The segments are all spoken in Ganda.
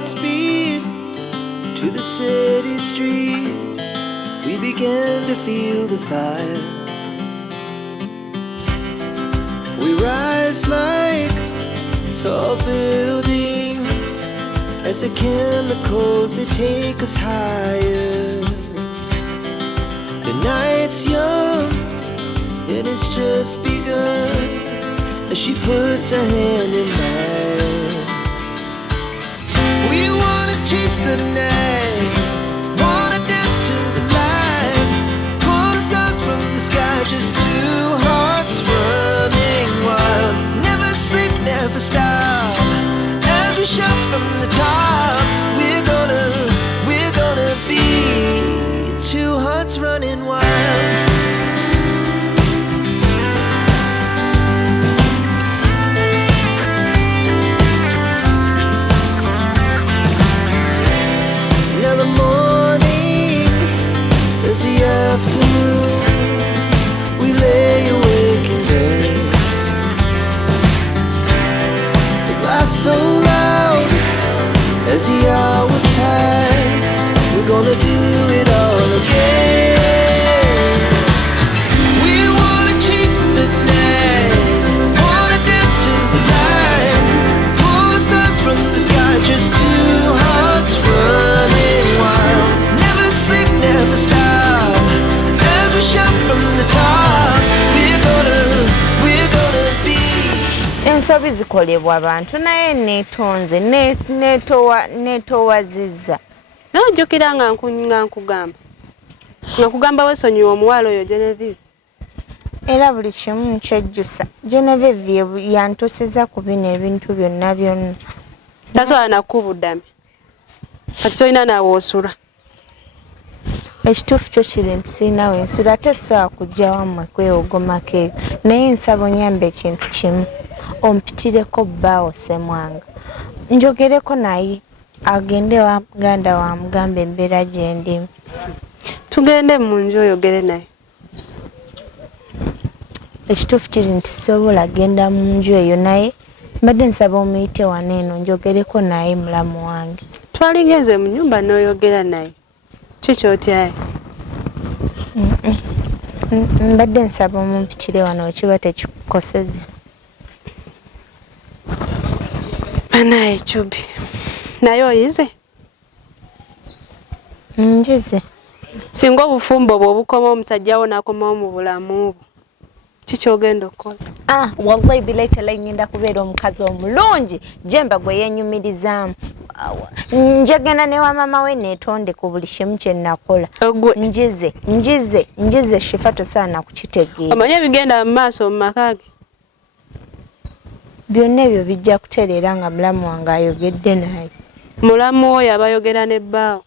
Godspeed to the city streets. We began to feel the fire. We rise like tall buildings as the chemicals they take us higher. The night's young and it's just begun as she puts her hand in mine. We wanna chase the night, wanna dance to the light, pull the stars from the sky, just two hearts running wild. Never sleep, never stop, as we shout from the top. We're gonna be two hearts running wild. Afternoon, we lay awake in bed. The laughs so loud as the hours pass. We're gonna do it all again. We wanna chase the night, wanna dance to the light, pull the stars from the sky, just two hearts running wild. Never sleep, never stop. Ensobi zikolebwa abantu naye netonze netowazizza. Nojjukira nga nkugamba wesonyiwa omuwala oyo Genevieve. Era buli kimu nkyejjusa. Genevieve yantusiza ku bino ebintu byonna byonna. Tasobola nakubudame. Kati tolina naawe osula. Ekituufu kyo kiri nti sirina wensula ate sobola kujja wammwe kwewogomako eyo naye nsaba onyambe ekintu kimu ompitireko bbaawo Ssemwanga njogereko naye agende wa muganda wa mugamba embeera gye ndimu. Tugende mu nju oyogere naye. Ekituufu kiri nti sobola genda mu nju eyo naye mbadde nsaba omuyite wano eno njogereko naye mulamu wange. Twaligenze mu nnyumba n'oyogera naye. Chichotyaye. Mbadde nsaba omumpitire wano ekiba tekikukosezza. Anaye Chubi. Naye oyize? Njize. Singa obufumbo bw'obukoma omusajja wo n'akomawo mu bulamu bwo. Kiki ogenda okukola? Wallahi billahi talahi ngenda kubeera omukazi omulungi Jemba gwe yenyumirizaamu. Njagana ne wa mama we netonde ku buli kimu kye nakola. Njize Shifa tosaana kukitegeera. Omanye ebigenda mu maaso mu maka ge. Byonna ebyo bijja kutereera nga mulamu wange ayogedde naye. Mulamu oyo abayogera ne bbaawo.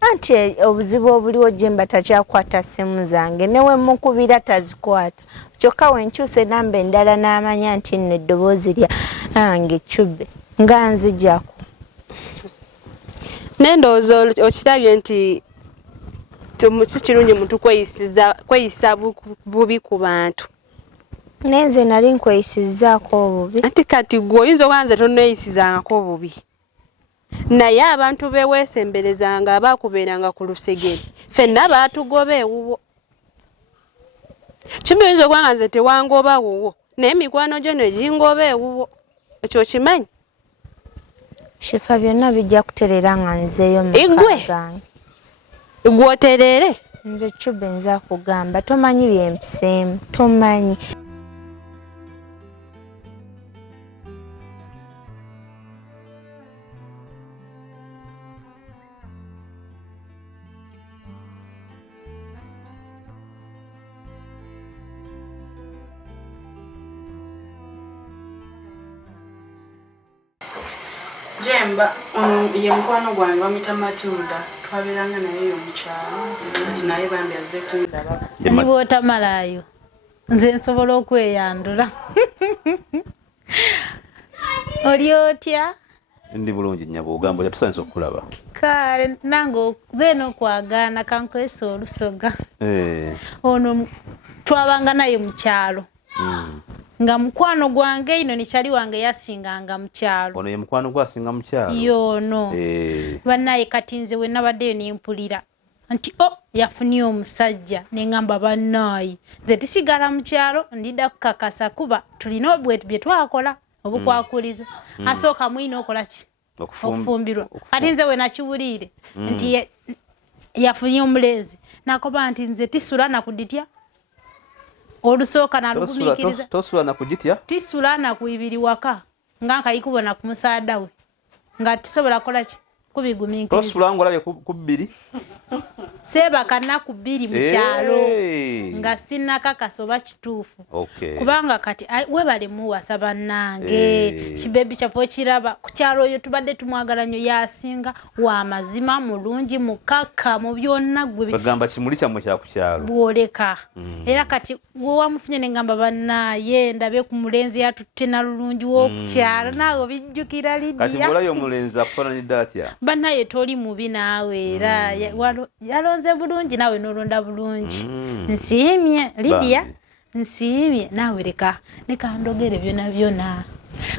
Anti obuzibu obuliwo Jemba takyakwata ssimu zange newe mukubira tazikwata. Kyokka wenkyuse namba endala n'amanya nti nno eddoboozi lyange Chube nga nzijjako. Nendowooza okirabye nti si kirungi muntu kweyisa bubi ku bantu. Nenze nali nkweyisizzaako obubi. Anti kati gwe oyinza obanza tonneeyisizangako obubi. Naye abantu beweesemberezanga abaakubeeranga ku lusegere. Ffenna baatugoba ewuwo. Kimbi oyinza okubanga nze tewangoba wuwo. Naye mikwano gyo ne gingoba ewuwo. Ekyo kimanyi? Shifa byonna bijja kutereera nga nzeeyo mu maka gange. Igwe otereere? Nze Chube nza kugamba tomanyi byempiseemu. Tomanyi. Jemba ye mukwano gwange bamuyita Matilda twabeeranga naye omukyalo kati naye bambi azze kundaba. Ni bw'otamalayo nze nsobola okweyandula. Oli otya? Ndi bulungi nnyabo ogamba ya tusanze okulaba. Kale nango zeno okwagaana kankwesa olusoga. Ono twabanga naye mu kyalo. nga mukwano gwange ino nikyali wange yasinganga mu kyalo. Ono ye mukwano gwasinga mu kyalo. Yono. Bannaye kati nze we nabaddeyo ne mpulira nti yafunye omusajja ne ngamba bannaye nze tisigala mu kyalo ndida kukakasa kuba tulina bye twakola obukwakulizo. Asooka mwine okola ki? Okufumbirwa. Kati nze we nakiwulire nti yafunye omulenzi nakoba nti nze tisula nakuditya olusooka nalugumikiriza tosula nakugitya tisula nakuibiri waka nga nkayikubona ku musaada we nga tisobola kola ki kubigumikiriza tosula ngolabe ku bbiri seba kanaku bbiri mu kyalo nga sinakakasa oba kituufu kubanga kati webale muwasa bannange kibebi kyaffe kiraba ku kyalo oyo tubadde tumwagala nnyo yasinga wa mazima mulungi mukaka mu byonna gwe bagamba kimuli kyammwe kya ku kyalo bwoleka era kati gwe wamufunye ne ngamba bannaye ndabe ku mulenzi yatutte na lulungi w'okukyalo naawe bijjukira Lidia kati bwolayo omulenzi akufaananidde atya bannaye toli mubi naawe era yalonze bulungi nawe nolonda bulungi nsiimye Lidia nsiimye nawe leka ndogere byona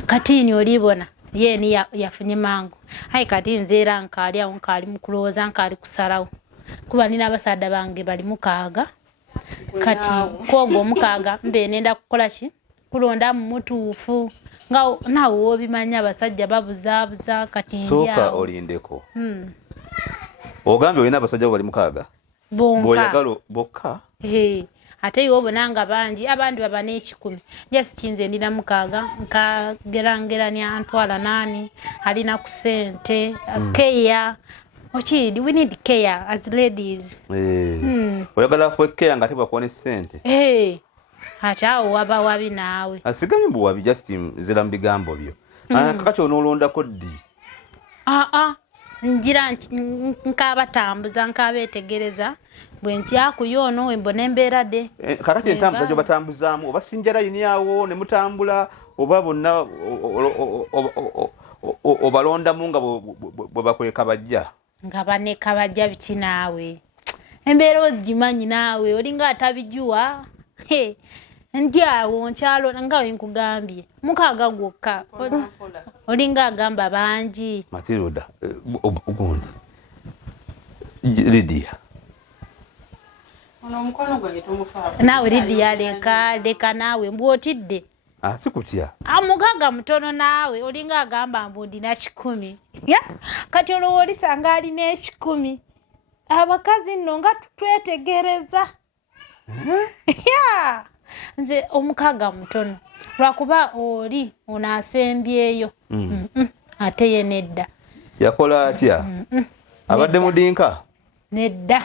kati ni olibona yeni yafunye mangu hayi kati nzeera nkali awo nkali mukulooza nkali kusalawo kuba nina abasaada bange bali mukaaga kati kwogo mukaaga mbe nenda kukola ki kulonda mu mutuufu nga nawe obimanya abasajja babuzabuza kati ndyawo soka olindeko ogambye olina abasajja bali mukaaga bonka bokka ate yo obonanga bangi abandi baba n'ekikumi just kinze ndina mukaaga nkagerangeranya ntwala nani alina ku sente care ochidi we need care as ladies oyagala kwekkeya nga tebakubona sente ate awo waba wabi naawe asigamye buwabi just nzira mu bigambo byo kakati onoolondako ddi njira nkabatambuza nkabetegereza bwe ntyakuyo ono wembona embeera de kakati entambuza gyo batambuzaamu oba sinja layini awo ne mutambula oba bonna obalondamu nga bwe bakweka bajja nga baneka bajja biti naawe embeera ozigimanyi naawe olinga atabijuwa ndyawo nkyalo nga wenkugambye mukaaga gwokka olinga agamba bangi Matilda gundi Lidia ono mukono gwange tumufa naawe Lidia leka naawe mbwotidde sikutya mukaaga mutono naawe olinga agamba mbu ndina 10 kati olwo olisanga alina 10 abakazi nno nga twetegereza nze omukaaga mutono lwakuba oli onaasembyeyo ate ye nedda yakola atya abadde mudinka nedda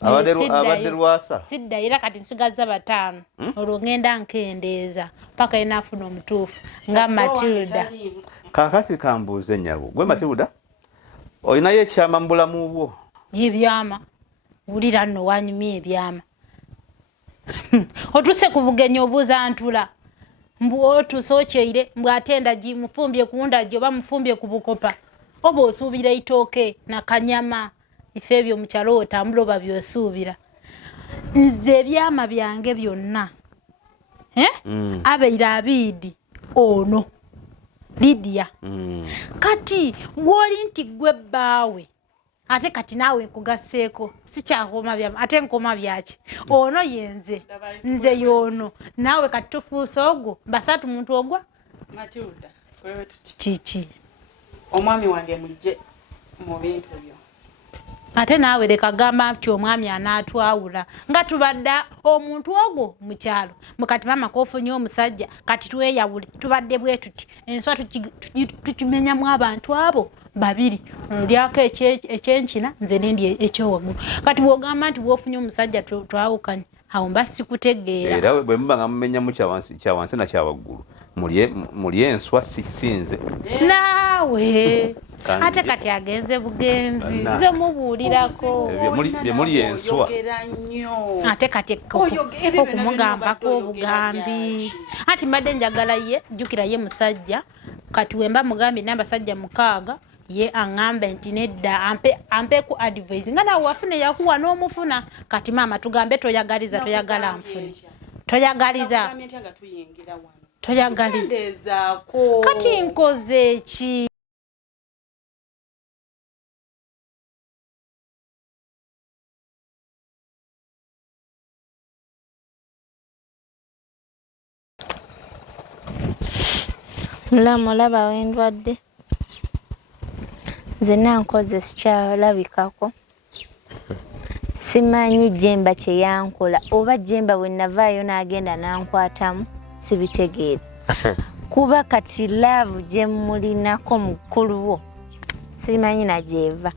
abadde lwasa sidda era kati nsigaza 5 olwo ngenda nkendeeza paka inaafuna omutuufu nga Matilda kakati kambuuze nnyabo gwe Matilda olinayo ekyama mu bulamu bwo yebyama wulira nno wanyumya ebyama otuse ku bugenyi obuuza ntula mbu otuse okyeire mbw ate endagi mufumbye ku ndagi oba mufumbye ku bukopa oba osuubira itooke na kanyama ife ebyo mu kyalo otambula oba byosuubira nze ebyama byange byonna abeire abiidi ono Lidia kati gwoli nti gwe bbaawe ate kati naawe nkugasseeko sikyakoma byama ate nkoma byaki ono yenze nze yono naawe kati tufuuse ogwo basatu muntu ogwa Matilda wewe tuti kiki omwami wange mujje mu bintu byo ate naawe leka gamba nti omwami anaatwawula nga tubadde omuntu ogwo mu kyalo mukati mama kofunye omusajja kati tweyawule tubadde bwe tuti enswa tukimenyamu abantu abo babiri olyako ekyenkina nze nendi ekyowaggulu kati bwogamba nti bwofunye omusajja twawukanye awo mba sikutegeera era bwe muba nga mumenyamu kyawansi na kyawaggulu muli enswa sinze naawe ate kati agenze bugenzi nze mubuulirako byemuli enswa ate kati okumugambako obugambi ati mbadde njagala ye jjukira ye musajja kati wemba mugambye n'abasajja 6 ye aŋŋambe nti nedda ampeku advice nga nawe wafune yakuwa n'omufuna kati maama tugambe toyagaliza toyagala nfune toyagaliza toyagaliza kati nkoze ki Mulamu olaba wendwadde nze nankoze sikyalabikako simanyi Jemba kye yankola oba Jemba bwe navaayo n'agenda nankwatamu sibitegeera kuba kati laavu gye mulinako mukulu wo simanyi na gyeva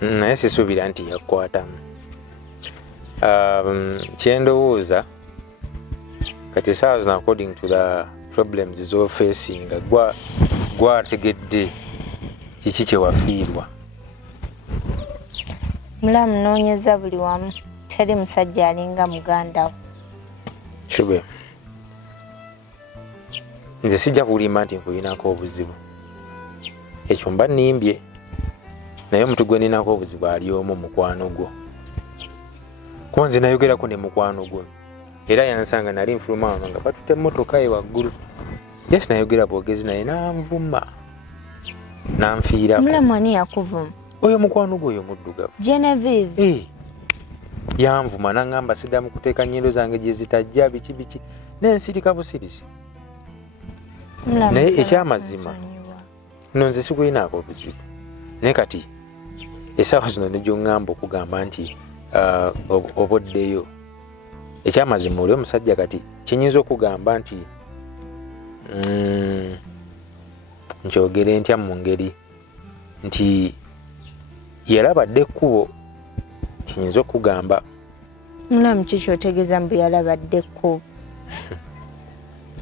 naye sisuubira nti yakwatamu kyendowooza kati essaawa zino according to the problems z'ofacing gwategedde kiki kyewafiirwa mulamu noonyeza buli wamu teri musajja alinga mugandawo Shube nze sijja kulimba nti nkulinako obuzibu ekyo mba nnimbye naye omuntu gwe ninako obuzibu ali omu mukwano gwo kuba nze nayogerako ne mukwano gwo era yansanga nali nfuluma wano nga batutte emmotoka ye waggulu just nayogera bwogezi naye nanvuma nanfiirako mulamu ani yakuvuma oyo mukwano gwo oyo muddugavu Genevieve yanvuma naŋŋamba siddamu kuteeka nnyindo zange gye zitajja biki n'ensirika busirisi naye ekyamazima no nze sikulinaako obuzibu naye kati essaawa zino ne gy'oŋŋamba okugamba nti oboddeyo ekyamazima oli omusajja kati kyenyinza okugamba nti nkyogere ntya mu ngeri nti yalabadde ekkubo kyenyinza okugamba mulamu kikyotegeeza mbu yalabadde ekkubo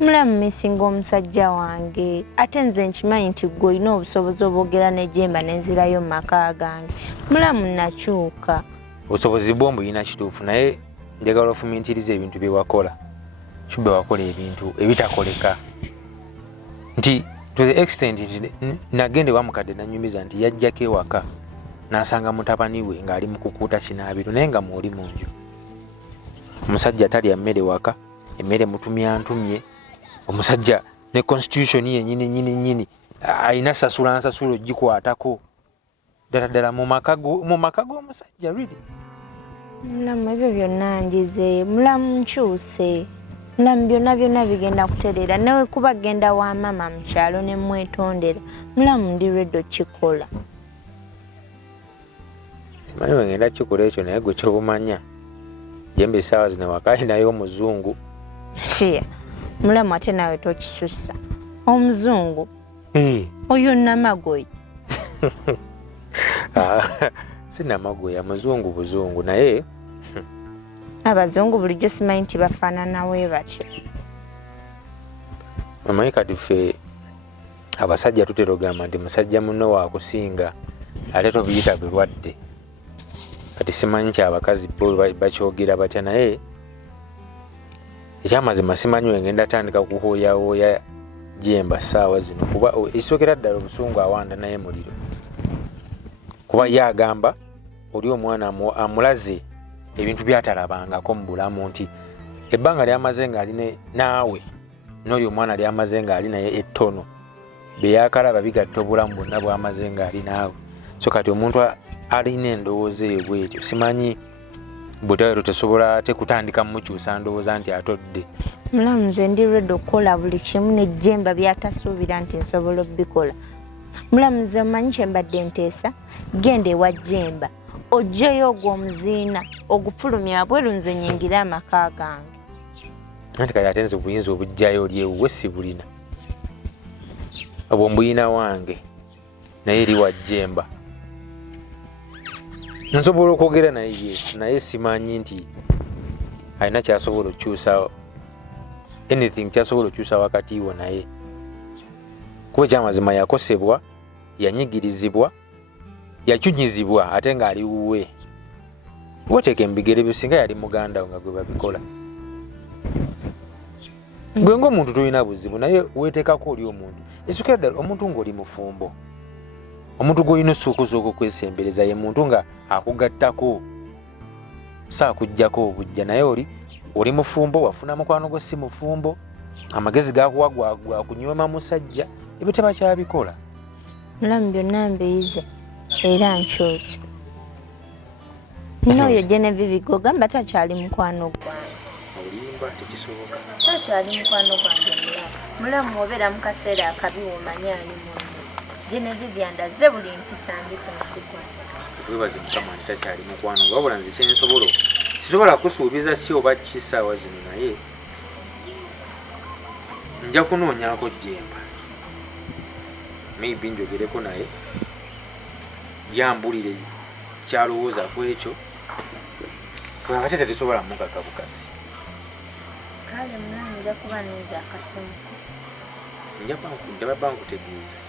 mulamu misinga omusajja wange ate nze nkimanyi nti gwe olina obusobozi obwogera ne Jemba nenzirayo mu maka gange mulamu nakyuka obusobozi bwo mbuyina kituufu naye njagala ofumintiriza ebintu bye wakola Shube wakola ebintu ebitakoleka nti to the extent nti nagende wamukadde nanyumiza nti yajjako ewaka n'asanga mutabani we ng'ali mu kukuuta kinaabiro naye nga mwoli mu nju omusajja talya mmere waka emmere mutumya ntumye omusajja ne constitution ye nyini ayina sasula nsasula ogikwatako ddala mu maka g'omusajja really mulamu ebyo byonna njize mulamu nkyuse mulamu byonna bigenda kutereera newe kuba genda wa mama mu kyalo ne mwetondera mulamu ndi redo kikola simanyi wengenda kikola ekyo naye gwe kyobumanya Jemba essaawa zino wakaali naye omuzungu shia mulamu ate nawe tokisussa omuzungu oyo namagoyi sinamagoya muzungu buzungu naye abazungu bulijjo simanyi nti bafaananawe batyo omanyi kati ffe abasajja tutera ogamba nti musajja munno waakusinga ate tobiyita birwadde kati simanyi kyabakazi bo bakyogera batya naye ekyamazima simanyi wengenda tandika kuhooyahooya Jemba ssaawa zino kuba ekisookera ddala obusungu awanda naye muliro kuba ye agamba oli omwana amulaze ebintu byatalabangako mu bulamu nti ebbanga lyamaze ng'ali naawe n'oyo omwana lyamaze ng'ali naye ettono beyakalaba bigatta obulamu bwonna bwamaze ng'ali naawe so kati omuntu alina endowooza eyo bwetyo simanyi bwetawero tesobola ate kutandika mumukyusa ndowooza nti atodde mulamu nze ndi redo okukola buli kimu ne Jemba byatasuubira nti nsobola obbikola mulamu nze omanyi kyembadde nteesa genda ewa Jemba ojjeyo ogwo omuziina ogufulumya bweru nze nyingira amaka gange anti kati ate nze obuyinza obujjayo oli ewuwe si bulina obwo mbuyina wange naye eri wa Jemba nsobola okwogera naye yes naye simanyi nti alina kyasobola okukyusa anything kyasobola okukyusa wakati wo naye kuba ekyamazima yakosebwa yanyigirizibwa yakyunyizibwa ate ng'ali wuwe woteeka embigere bisinga yali mugandawo nga gwe babikola gwe ng'omuntu tolina buzibu naye weeteekako oli omuntu esukira ddala omuntu ng'oli mufumbo omuntu gw'olina osookozooka okwesembereza ye muntu nga akugattako saakuggyako obujja naye oli mufumbo wafuna mukwano gwo si mufumbo amagezi gakuwa gwa kunyooma musajja ebyo tebakyabikola. Mulamu byonna mbiyize era nkyozi. N'oyo Genevieve gamba takyali mukwano gwange. Olimba tekisoboka. Takyali mukwano gwange mulamu. Mulamu obeera mu kaseera akabi womanya ali munno. Genevieve yandaze buli mpisa mbi ku nsi gwange. Webaze Mukama nti takyali mukwano gwa wabula nze kyensobola. Sisobola kusuubiza ki oba kisaawa zino naye nja kunoonyaako Jemba. Maybe njogereko naye yambulire kyalowooza ku ekyo kubanga ate tetusobola mukaka bukasi. Kale mulamu nja kuba neza akasimu. Nja bankutegeeza.